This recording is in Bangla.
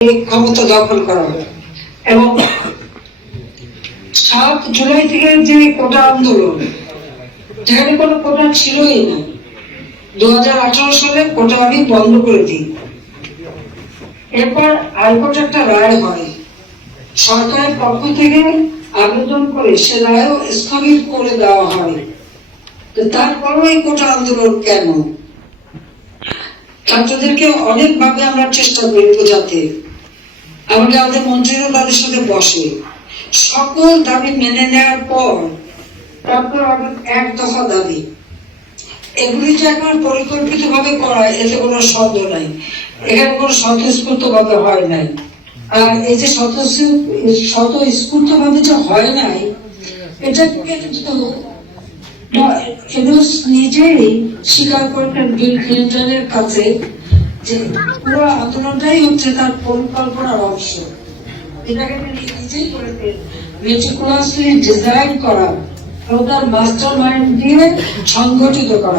ক্ষমতা দখল করা এবং সাত জুলাই থেকে যে কোটা আন্দোলন, যেখানে কোনো কোটা ছিলই না দু হাজার আঠারো সালে কোটা আমি বন্ধ করে দিই। এরপর হাইকোর্ট একটা রায় হয়। সরকারের পক্ষ থেকে আবেদন করে সে রায়ও স্থগিত করে দেওয়া হয়। তো তারপরেও এই কোটা আন্দোলন কেন? ছাত্রদেরকে অনেকভাবে আমরা চেষ্টা করি বোঝাতে। এমনকি আমাদের মন্ত্রীরা তাদের সাথে বসে সকল দাবি মেনে নেওয়ার পর তারপর এক দফা দাবি এগুলি যে করা এতে কোনো সন্দেহ নাই এখানে কোনো স্বতঃস্ফূর্ত ভাবে হয় নাই আর এই যে স্বতঃস্ফূর্ত ভাবে যে হয় নাই এটা কিন্তু নিজেই স্বীকার করেছেন বিল ক্লিন্টনের কাছে যে পুরো আন্দোলনটাই হচ্ছে তার পরিকল্পনার অংশ। এটাকে তিনি নিজেই করেছেন মেটিকুলাসলি ডিজাইন করা, এবং তার মাস্টার মাইন্ড দিয়ে সংগঠিত করা।